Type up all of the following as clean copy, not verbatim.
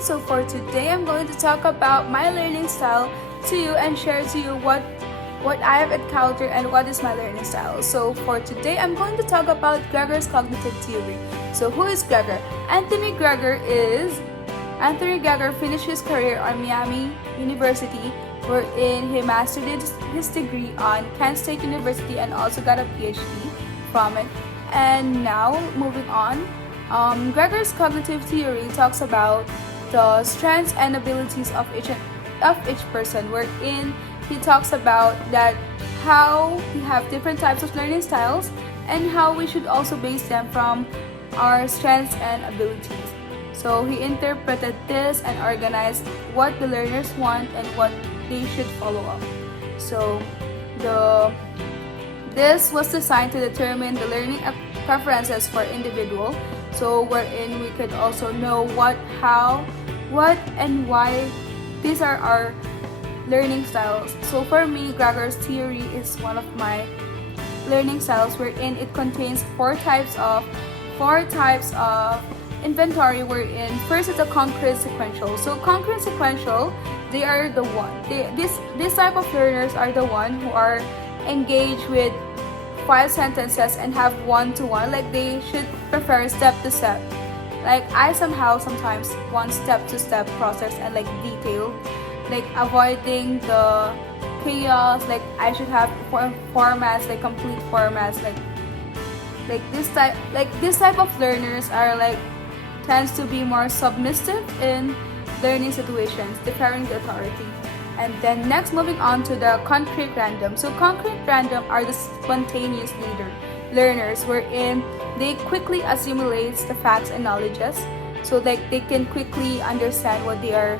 everyone. So for today, I'm going to talk about my learning style to you and share to you what I have encountered and what is my learning style. So for today, I'm going to talk about Gregor's cognitive theory. So who is Gregor? Anthony Gregor finished his career on Miami University, wherein he mastered his degree on Kent State University and also got a PhD from it. And now, moving on, Gregor's cognitive theory talks about the strengths and abilities of each person, wherein he talks about that how we have different types of learning styles and how we should also base them from our strengths and abilities. So he interpreted this and organized what the learners want and what they should follow up. So this was designed to determine the learning preferences for individual. So wherein we could also know what, and why these are our learning styles. So for me, Gregor's theory is one of my learning styles, wherein it contains four types of inventory, wherein first is the concrete sequential. So concrete sequential, they are the one. This type of learners are the one who are engaged with 5 sentences and have one-to-one, like they should prefer step-to-step. Like I sometimes want step-to-step process and like detailed, like avoiding the chaos. Like I should have formats, like complete formats, like this type of learners are like tends to be more submissive in learning situations, deferring the authority. And then next, moving on to the concrete random. So concrete random are the spontaneous learners, wherein they quickly assimilate the facts and knowledges, so like they can quickly understand what they are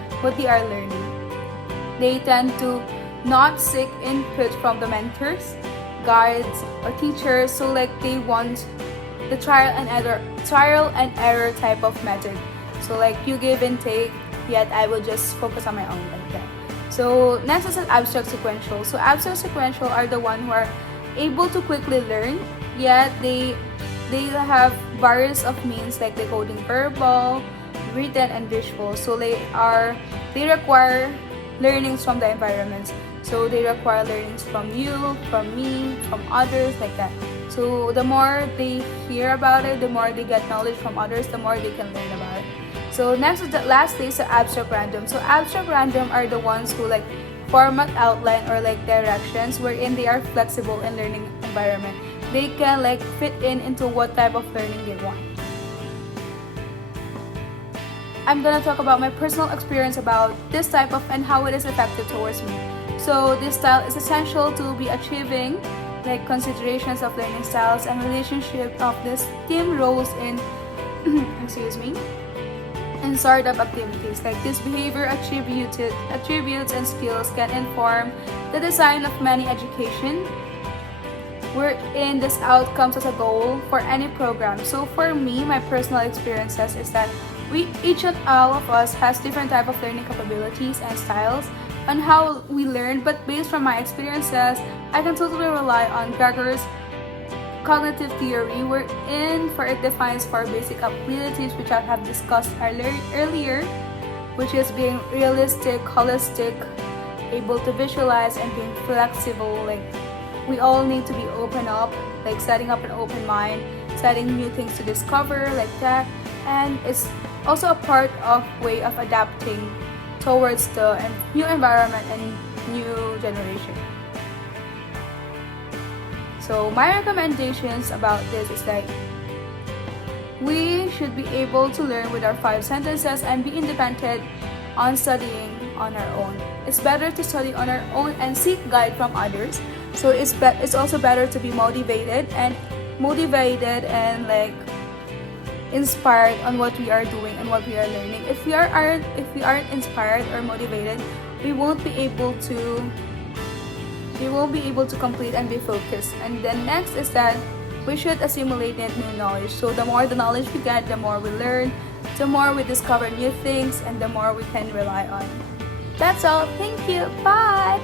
learning. They tend to not seek input from the mentors, guides, or teachers. So like they want the trial and error type of method. So like you give and take, yet I will just focus on my own, like that. So next is an abstract sequential. So abstract sequential are the one who are able to quickly learn, yet they have various of means, like decoding verbal, written, and visual. So they require learnings from the environments. So they require learnings from you, from me, from others, like that. So the more they hear about it, the more they get knowledge from others, the more they can learn about it. So next is the last phase, the abstract random. So abstract random are the ones who like format outline or like directions, wherein they are flexible in learning environment. They can like fit into what type of learning they want. I'm gonna talk about my personal experience about this type of and how it is effective towards me. So this style is essential to be achieving like considerations of learning styles and relationship of this team roles in in startup activities. Like this behavior attributes and skills can inform the design of many education, wherein this outcomes as a goal for any program. So for me, my personal experiences is that each and all of us has different type of learning capabilities and styles on how we learn, but based from my experiences, I can totally rely on Gregor's cognitive theory, wherein for it defines 4 basic abilities, which I have discussed earlier, which is being realistic, holistic, able to visualize, and being flexible. Like we all need to be open up, like setting up an open mind, setting new things to discover, like that. And it's also a part of way of adapting towards the new environment and new generation. So my recommendations about this is like we should be able to learn with our 5 sentences and be independent on studying on our own. It's better to study on our own and seek guide from others. So it's also better to be motivated and like inspired on what we are doing and what we are learning. If we aren't inspired or motivated, we won't be able to complete and be focused. And then next is that we should assimilate new knowledge. So the more the knowledge we get, the more we learn, the more we discover new things, and the more we can rely on. That's all. Thank you. Bye.